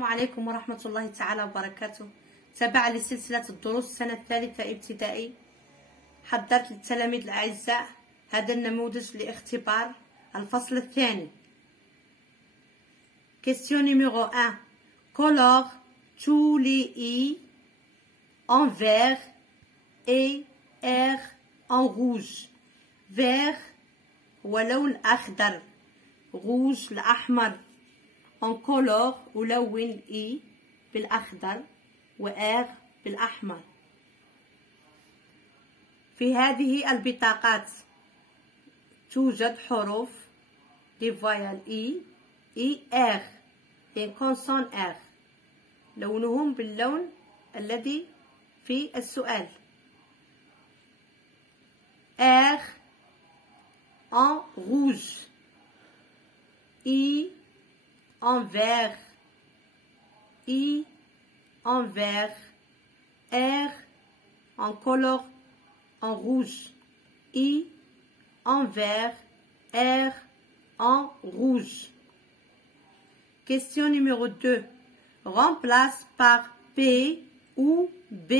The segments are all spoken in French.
السلام عليكم ورحمة الله تعالى وبركاته. تبع لسلسلة الدروس السنة الثالثة ابتدائي. حضرت للتلاميذ الأعزاء هذا النموذج لاختبار الفصل الثاني. Question numéro 1. Colore tous les I en vert et R en rouge. Vert هو لون أخضر، rouge الأحمر. en color ولون I بالأخضر و R بالأحمر. في هذه البطاقات توجد حروف دي فويال I R et consonne R، لونهم باللون الذي في السؤال. R en rouge، I en vert, I en vert, R en couleur en rouge, I en vert, R en rouge. Question numéro 2. Remplace par P ou B.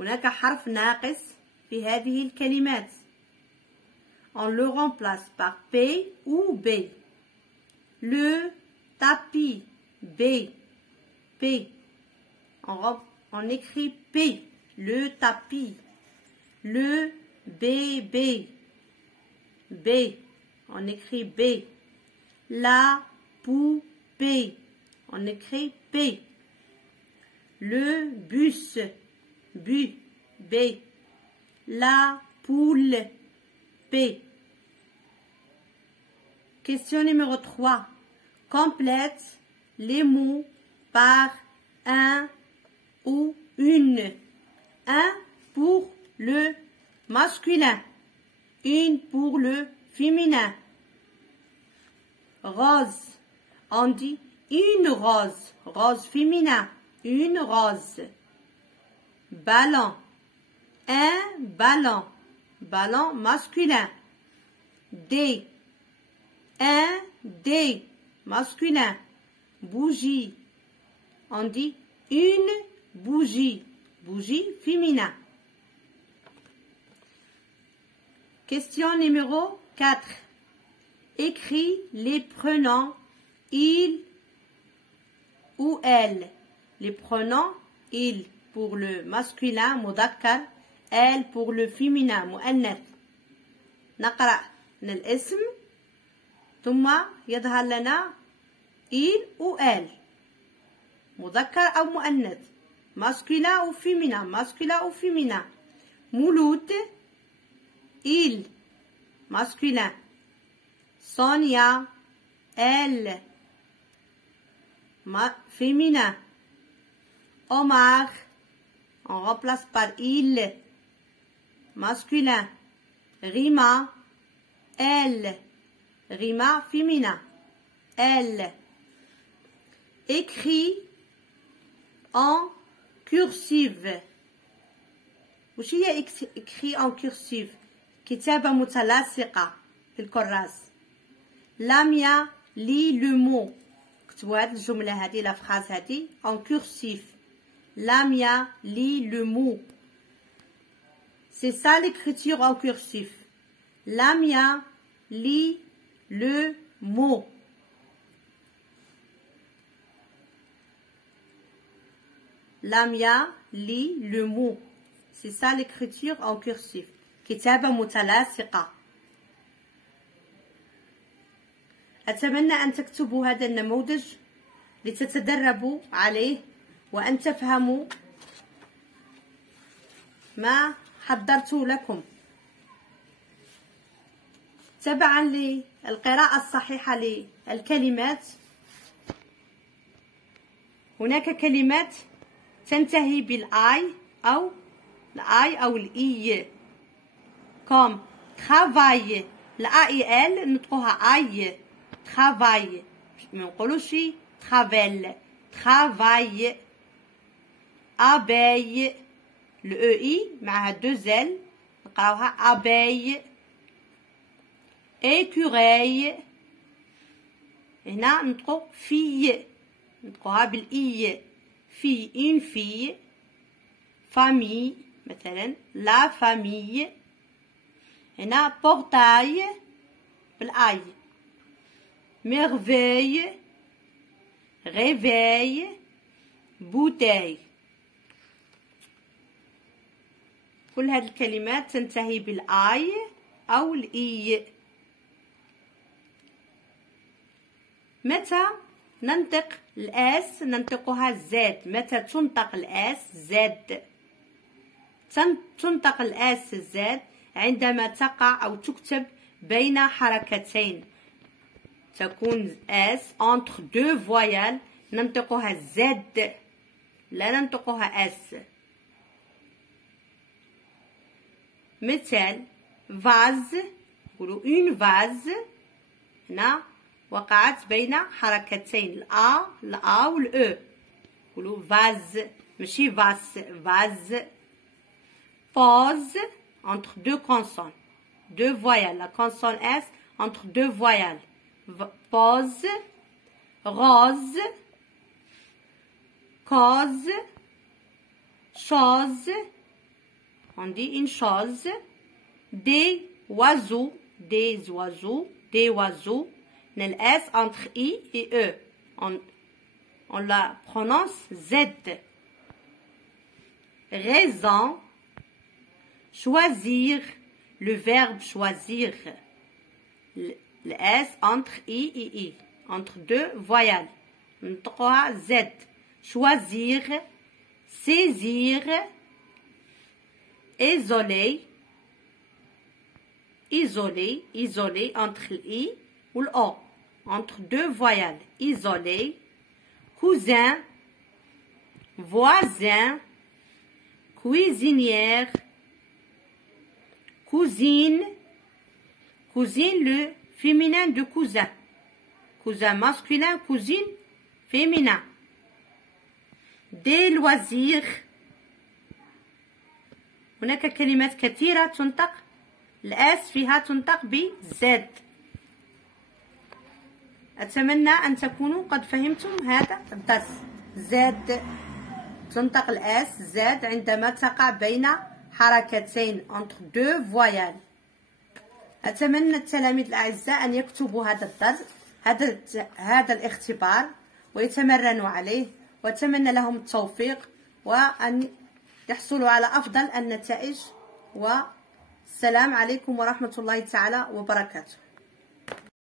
هناك حرف ناقص في هذه الكلمات. On le remplace par P ou B. Le tapis, B. P. On écrit P. Le tapis. Le bébé, B. On écrit B. La poupée. On écrit P. Le bus, B. La poule, P. Question numéro 3. Complète les mots par un ou une. Un pour le masculin, une pour le féminin. Rose, on dit une rose, rose féminin, une rose. Ballon, un ballon, ballon masculin. Dé, un dé masculin. Bougie, on dit une bougie, bougie féminin. Question numéro 4. Écris les pronoms il ou elle. Les pronoms il pour le masculin مذكر، elle pour le féminin مؤنث. نقرأ الاسم ثم يظهر لنا il ou elle، مذكر أو مؤنث، masculin ou féminin، masculin ou féminin. مولود il masculin. Sonia elle féminin. Omar on remplace par il masculin. Rima elle, Rima féminin, elle. Écrit en cursive. وش هي écrit en cursive؟ كتابة متلاصقة في الكراس. لاميا لي لو مو، كتبوا هاد الجملة هادي لا فراز هادي en cursif. لاميا لي لو مو. C'est ça l'écriture en cursif. Lamia lit le mot. Lamia lit le mot. C'est ça l'écriture en cursif. كتابة متلاصقة. أتمنى أن تكتبوا هذا النموذج لتتدربوا عليه وأن تفهموا ما حضرت لكم. تبعا للقراءة الصحيحة للكلمات، هناك كلمات تنتهي بالآي أو الآي أو الإي، كوم travail، الآي إل نطقوها آي، travail منقولوش travel، travail. abeille، الإي معها دو زل نقراوها abeille. écureuil هنا نطقو في، نطقوها بالإي. في اون في. فامي مثلا لا فامي. هنا بورتاي بالآي. ميرفي، ريفي، بوتاي. كل هذه الكلمات تنتهي بالآي أو الإي. متى ننطق الآس ننطقها زاد. متى تنطق الآس زاد؟ تنطق الآس زاد عندما تقع أو تكتب بين حركتين، تكون آس entre deux voyelles، ننطقها زاد لا ننطقها آس. مثال فاز، نقولوا اون فاز، هنا وقعت بين حركتين الأ والأو، نقولوا فاز ماشي فاس، فاز. pause entre deux consonnes, deux voyelles, la consonne S entre deux voyelles. Pause, rose, cause, chose, on dit une chose. Des oiseaux, des oiseaux, des oiseaux. Le S entre I et E, on la prononce Z. Raison, choisir, le verbe choisir. Le S entre I et I, entre deux voyelles. نطقوها Z. Choisir, saisir, isoler, isoler, isoler entre l'I ou l'O, entre deux voyelles. Isoler, cousin, voisin, cuisinière, cousine, cousine le féminin de cousin. Cousin masculin, cousine féminin. Des loisirs. هناك كلمات كثيرة تنطق الآس فيها تنطق بزاد. أتمنى أن تكونوا قد فهمتم هذا الدرس. زاد تنطق الآس زاد عندما تقع بين حركتين entre deux voyelles. أتمنى التلاميذ الأعزاء أن يكتبوا هذا الدرس، هذا الاختبار، ويتمرنوا عليه، وأتمنى لهم التوفيق وأن يحصلوا على أفضل النتائج. والسلام عليكم ورحمة الله تعالى وبركاته.